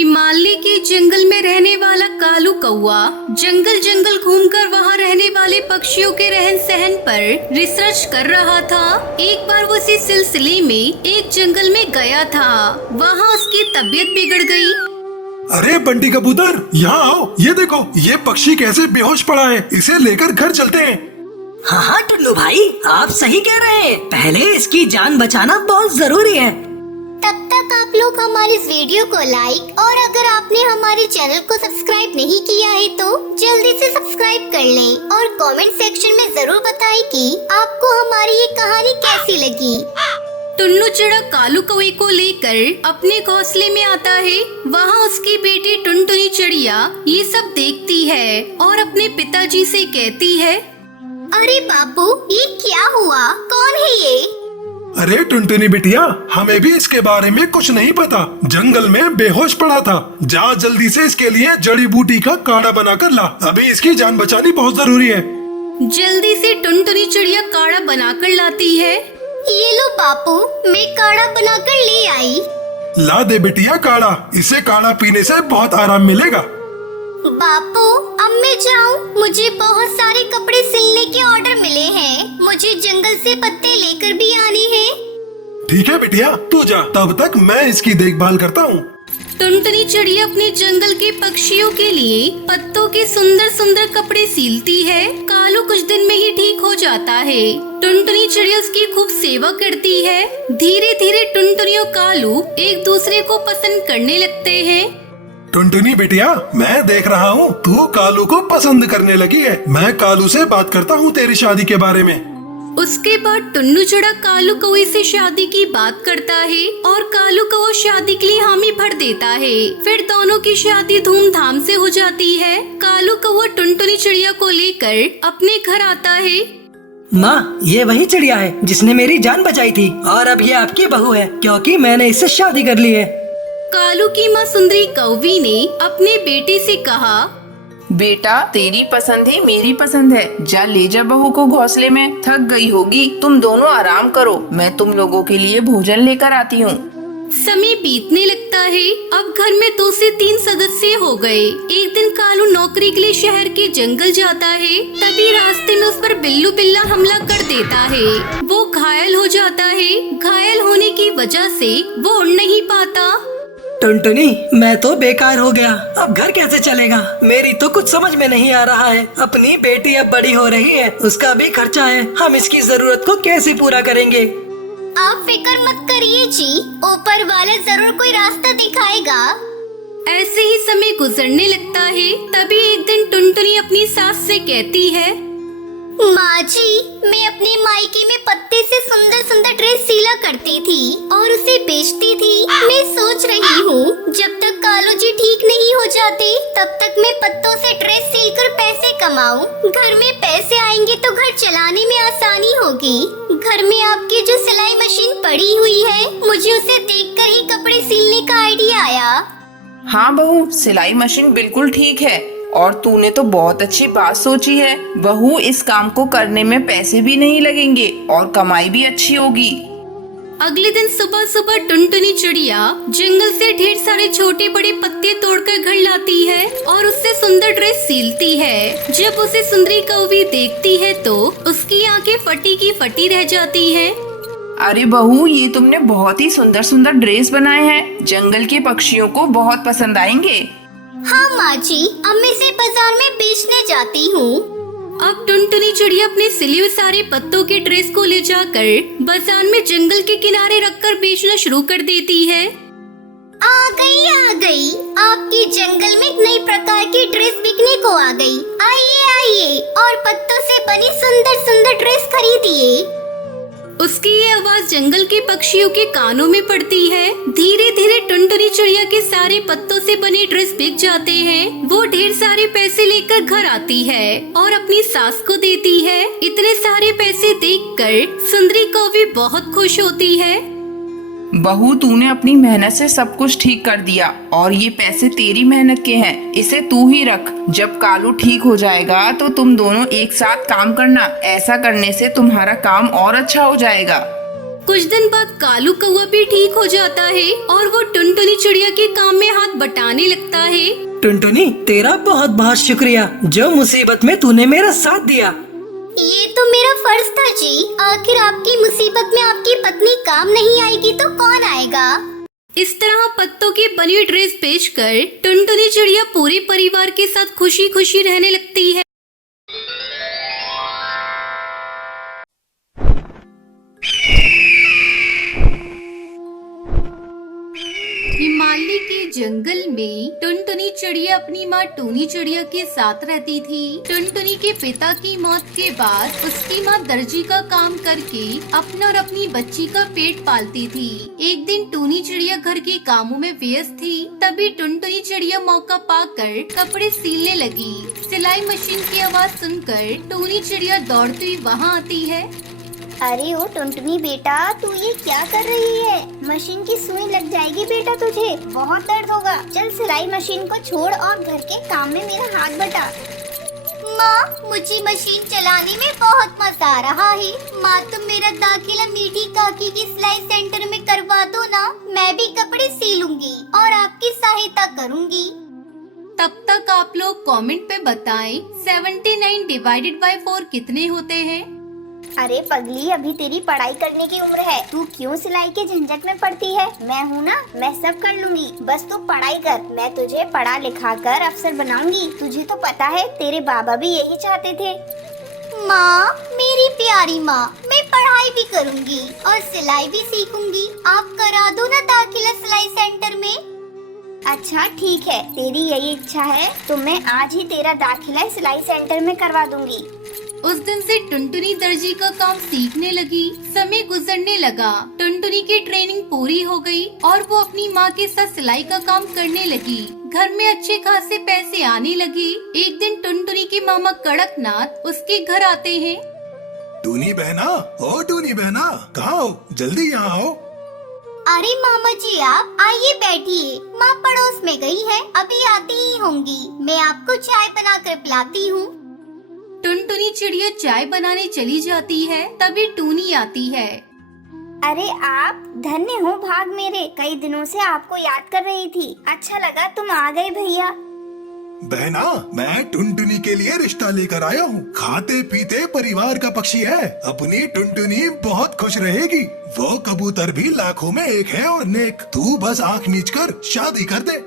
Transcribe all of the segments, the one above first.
हिमालय के जंगल में रहने वाला कालू कौआ जंगल जंगल घूमकर वहाँ रहने वाले पक्षियों के रहन सहन पर रिसर्च कर रहा था। एक बार वो इसी सिलसिले में एक जंगल में गया था। वहाँ उसकी तबीयत बिगड़ गई। अरे बंटी कबूतर, यहाँ आओ। ये देखो, ये पक्षी कैसे बेहोश पड़ा है। इसे लेकर घर चलते हैं। हाँ हाँ टुल्लू भाई, आप सही कह रहे हैं। पहले इसकी जान बचाना बहुत जरूरी है। तब तक आप लोग हमारे इस वीडियो को लाइक और अगर आपने हमारे चैनल को सब्सक्राइब नहीं किया है तो जल्दी से सब्सक्राइब कर लें और कमेंट सेक्शन में जरूर बताएं कि आपको हमारी ये कहानी कैसी लगी। टुन्नू चिड़ा कालू कौवे को लेकर अपने घोंसले में आता है। वहाँ उसकी बेटी टुनटुनी चिड़िया ये सब देखती है और अपने पिताजी से कहती है, अरे बापू, ये क्या हुआ? कौन है ये? अरे टुनटुनी बिटिया, हमें भी इसके बारे में कुछ नहीं पता। जंगल में बेहोश पड़ा था। जा जल्दी से इसके लिए जड़ी बूटी का काढ़ा बनाकर ला। अभी इसकी जान बचानी बहुत जरूरी है। जल्दी से टुनटुनी चिड़िया काढ़ा बनाकर लाती है। ये लो बापू, मैं काढ़ा बनाकर ले आई। ला दे बिटिया काढ़ा। इसे काढ़ा पीने से बहुत आराम मिलेगा। बापू, अब मैं जाऊँ? मुझे बहुत सारे कपड़े सिलने के ऑर्डर मिले हैं। मुझे जंगल से पत्ते लेकर भी आने हैं। ठीक है बिटिया, तू जा। तब तक मैं इसकी देखभाल करता हूँ। टुनटुनी चिड़िया अपने जंगल के पक्षियों के लिए पत्तों के सुंदर सुंदर कपड़े सीलती है। कालू कुछ दिन में ही ठीक हो जाता है। टुनटुनी चिड़िया उसकी खूब सेवा करती है। धीरे धीरे टुनटुनी और कालू एक दूसरे को पसंद करने लगते हैं। टुनटुनी बिटिया, मैं देख रहा हूँ तू कालू को पसंद करने लगी है। मैं कालू से बात करता हूँ तेरी शादी के बारे में। उसके बाद टुन्नू चिड़ा कालू कौवे से शादी की बात करता है और कालू कौवा शादी के लिए हामी भर देता है। फिर दोनों की शादी धूमधाम से हो जाती है। कालू कौवा टुनटुनी चिड़िया को लेकर अपने घर आता है। माँ, ये वही चिड़िया है जिसने मेरी जान बचाई थी और अब ये आपकी बहू है क्योंकि मैंने इससे शादी कर ली है। कालू की माँ सुंदरी कौवी ने अपने बेटे से कहा, बेटा, तेरी पसंद ही मेरी पसंद है। जा ले जा बहू को घोंसले में। थक गई होगी, तुम दोनों आराम करो। मैं तुम लोगों के लिए भोजन लेकर आती हूँ। समय बीतने लगता है। अब घर में 2 से 3 सदस्य हो गए। एक दिन कालू नौकरी के लिए शहर के जंगल जाता है। तभी रास्ते में उस पर बिल्लू बिल्ला हमला कर देता है। वो घायल हो जाता है। घायल होने की वजह से वो उड़ नहीं पाता। टुनटुनी, मैं तो बेकार हो गया। अब घर कैसे चलेगा? मेरी तो कुछ समझ में नहीं आ रहा है। अपनी बेटी अब बड़ी हो रही है, उसका भी खर्चा है। हम इसकी जरूरत को कैसे पूरा करेंगे? आप फिक्र मत करिए जी, ऊपर वाला जरूर कोई रास्ता दिखाएगा। ऐसे ही समय गुजरने लगता है। तभी एक दिन टुनटुनी अपनी सास से कहती है, माँ जी, मैं अपने मायके में पत्ते से सुंदर सुंदर ड्रेस सिला करती थी और उसे बेचती थी। मैं सोच रही हूँ जब तक कालू जी ठीक नहीं हो जाते तब तक मैं पत्तों से ड्रेस सिलकर पैसे कमाऊँ। घर में पैसे आएंगे तो घर चलाने में आसानी होगी। घर में आपकी जो सिलाई मशीन पड़ी हुई है, मुझे उसे देखकर ही कपड़े सिलने का आइडिया आया। हाँ बहू, सिलाई मशीन बिल्कुल ठीक है और तूने तो बहुत अच्छी बात सोची है। बहू, इस काम को करने में पैसे भी नहीं लगेंगे और कमाई भी अच्छी होगी। अगले दिन सुबह सुबह टुनटुनी चिड़िया जंगल से ढेर सारे छोटे बड़े पत्ते तोड़कर घर लाती है और उससे सुंदर ड्रेस सीलती है। जब उसे सुंदरी कौवी देखती है तो उसकी आंखें फटी की फटी रह जाती है। अरे बहू, ये तुमने बहुत ही सुंदर सुंदर ड्रेस बनाए हैं। जंगल के पक्षियों को बहुत पसंद आएंगे। हाँ माँ जी, अब मैं इसे बाजार में बेचने जाती हूँ। अब टुनटुनी चिड़िया अपने सिले हुए सारे पत्तों के ड्रेस को ले जाकर बाजार में जंगल के किनारे रखकर बेचना शुरू कर देती है। आ गई, आपकी जंगल में नई प्रकार की ड्रेस बिकने को आ गई। आइए आइए और पत्तों से बनी सुंदर सुंदर ड्रेस खरीदिए। उसकी ये आवाज जंगल के पक्षियों के कानों में पड़ती है। धीरे धीरे टुनटुनी चिड़िया के सारे पत्तों से बने ड्रेस बिक जाते हैं। वो ढेर सारे पैसे लेकर घर आती है और अपनी सास को देती है। इतने सारे पैसे देखकर सुंदरी कौवी बहुत खुश होती है। बहू, तूने अपनी मेहनत से सब कुछ ठीक कर दिया और ये पैसे तेरी मेहनत के हैं। इसे तू ही रख। जब कालू ठीक हो जाएगा तो तुम दोनों एक साथ काम करना। ऐसा करने से तुम्हारा काम और अच्छा हो जाएगा। कुछ दिन बाद कालू कौवा भी ठीक हो जाता है और वो टुनटुनी चिड़िया के काम में हाथ बटाने लगता है। टुनटुनी, तेरा बहुत बहुत शुक्रिया जो मुसीबत में तूने मेरा साथ दिया। ये तो मेरा फर्ज था जी। आखिर आपकी मुसीबत में आपकी पत्नी काम नहीं आएगी तो कौन आएगा। इस तरह पत्तों की बनी ड्रेस बेचकर टुनटुनी चिड़िया पूरे परिवार के साथ खुशी खुशी रहने लगती है। हिमालय के जंगल में टुनटुनी चिड़िया अपनी माँ टूनी चिड़िया के साथ रहती थी। टुनटुनी के पिता की मौत के बाद उसकी माँ दर्जी का काम करके अपना और अपनी बच्ची का पेट पालती थी। एक दिन टूनी चिड़िया घर के कामों में व्यस्त थी, तभी टुनटुनी चिड़िया मौका पाकर कपड़े सिलने लगी। सिलाई मशीन की आवाज सुनकर टूनी चिड़िया दौड़ती हुई वहाँ आती है। अरे ओ टुनटुनी बेटा, तू ये क्या कर रही है? मशीन की सुई लग जाएगी बेटा, तुझे बहुत दर्द होगा। चल सिलाई मशीन को छोड़ और घर के काम में मेरा हाथ बटा। माँ, मुझे मशीन चलाने में बहुत मजा आ रहा है। माँ, तुम मेरा दाखिला मीठी काकी की सिलाई सेंटर में करवा दो ना। मैं भी कपड़े सिलूंगी और आपकी सहायता करूंगी। तब तक आप लोग कमेंट पे बताएं 79 डिवाइडेड बाय 4 कितने होते हैं। अरे पगली, अभी तेरी पढ़ाई करने की उम्र है। तू क्यों सिलाई के झंझट में पड़ती है? मैं हूँ ना, मैं सब कर लूंगी। बस तू पढ़ाई कर, मैं तुझे पढ़ा लिखा कर अफसर बनाऊंगी। तुझे तो पता है तेरे बाबा भी यही चाहते थे। माँ, मेरी प्यारी माँ, मैं पढ़ाई भी करूंगी और सिलाई भी सीखूंगी। आप करा दो ना दाखिला सिलाई सेंटर में। अच्छा ठीक है, तेरी यही इच्छा है तो मैं आज ही तेरा दाखिला सिलाई सेंटर में करवा दूंगी। उस दिन से टुनटुनी दर्जी का काम सीखने लगी। समय गुजरने लगा, टुनटुनी की ट्रेनिंग पूरी हो गई और वो अपनी माँ के साथ सिलाई का काम करने लगी। घर में अच्छे खासे पैसे आने लगे। एक दिन टुनटुनी के मामा कड़कनाथ उसके घर आते हैं। टूनी बहना, ओ टूनी बहना, कहाँ हो? जल्दी यहाँ आओ। अरे मामा जी, आप आइए बैठिए। माँ पड़ोस में गई है, अभी आती ही होंगी। मैं आपको चाय बनाकर पिलाती हूँ। टुनटुनी चिड़िया चाय बनाने चली जाती है, तभी टूनी आती है। अरे आप धन्य हो भाग मेरे, कई दिनों से आपको याद कर रही थी। अच्छा लगा तुम आ गए भैया। बहना, मैं टुनटुनी के लिए रिश्ता लेकर आया हूँ। खाते पीते परिवार का पक्षी है। अपनी टुनटुनी बहुत खुश रहेगी। वो कबूतर भी लाखों में एक है और नेक। तू बस आँख मीच कर शादी कर दे।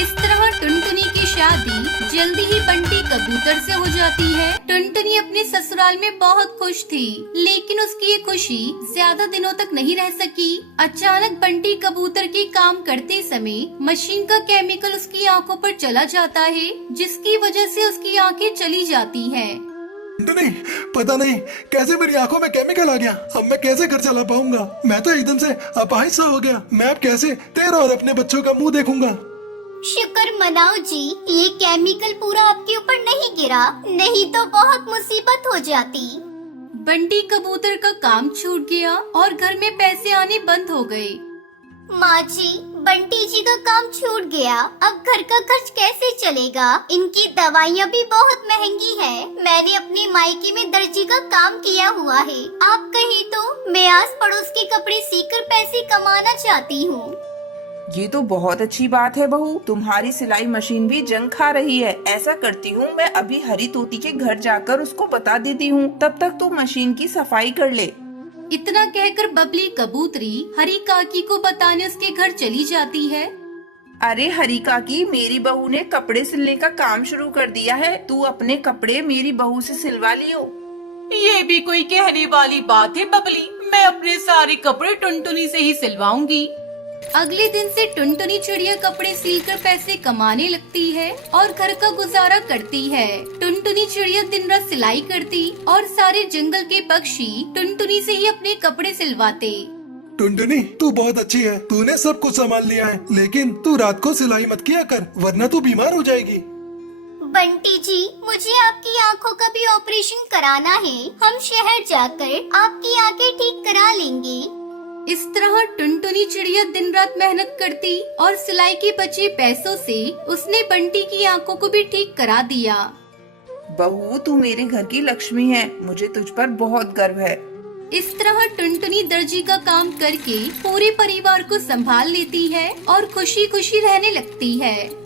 इस तरह टुनटुनी की शादी जल्दी ही बंटी कबूतर से हो जाती है। टुनटुनी अपने ससुराल में बहुत खुश थी, लेकिन उसकी ये खुशी ज्यादा दिनों तक नहीं रह सकी। अचानक बंटी कबूतर के काम करते समय मशीन का केमिकल उसकी आंखों पर चला जाता है, जिसकी वजह से उसकी आंखें चली जाती है। टुनटुनी, पता नहीं कैसे मेरी आंखों में केमिकल आ गया। अब मैं कैसे घर चला पाऊंगा? मैं तो एकदम से अपाहिज सा हो गया। मैं अब कैसे तेरा और अपने बच्चों का मुंह देखूंगा? शुक्र मनाओ जी, ये केमिकल पूरा आपके ऊपर नहीं गिरा, नहीं तो बहुत मुसीबत हो जाती। बंटी कबूतर का काम छूट गया और घर में पैसे आने बंद हो गए। माँ जी, बंटी जी का काम छूट गया, अब घर का खर्च कैसे चलेगा? इनकी दवाइयाँ भी बहुत महंगी है। मैंने अपने मायके में दर्जी का काम किया हुआ है। आप कहीं तो मैं आस पड़ोस के कपड़े सीकर पैसे कमाना चाहती हूँ। ये तो बहुत अच्छी बात है बहू, तुम्हारी सिलाई मशीन भी जंग खा रही है। ऐसा करती हूँ, मैं अभी हरी तोती के घर जाकर उसको बता देती हूँ। तब तक तू मशीन की सफाई कर ले। इतना कहकर बबली कबूतरी हरी काकी को बताने उसके घर चली जाती है। अरे हरी काकी, मेरी बहू ने कपड़े सिलने का काम शुरू कर दिया है। तू अपने कपड़े मेरी बहू से सिलवा लियो। ये भी कोई कहने वाली बात है बबली, मैं अपने सारे कपड़े टुनटुनी से ही सिलवाऊंगी। अगले दिन से टुनटुनी चिड़िया कपड़े सिलकर पैसे कमाने लगती है और घर का गुजारा करती है। टुनटुनी चिड़िया दिन रात सिलाई करती और सारे जंगल के पक्षी टुनटुनी से ही अपने कपड़े सिलवाते। टुनटुनी, तू बहुत अच्छी है। तूने सब कुछ संभाल लिया है, लेकिन तू रात को सिलाई मत किया कर, वरना तू बीमार हो जाएगी। बंटी जी, मुझे आपकी आंखों का भी ऑपरेशन कराना है। हम शहर जाकर आपकी आंखें ठीक करा लेंगे। इस तरह टुनटुनी चिड़िया दिन रात मेहनत करती और सिलाई के बचे पैसों से उसने बंटी की आंखों को भी ठीक करा दिया। बहू, तू मेरे घर की लक्ष्मी है, मुझे तुझ पर बहुत गर्व है। इस तरह टुनटुनी दर्जी का काम करके पूरे परिवार को संभाल लेती है और खुशी खुशी रहने लगती है।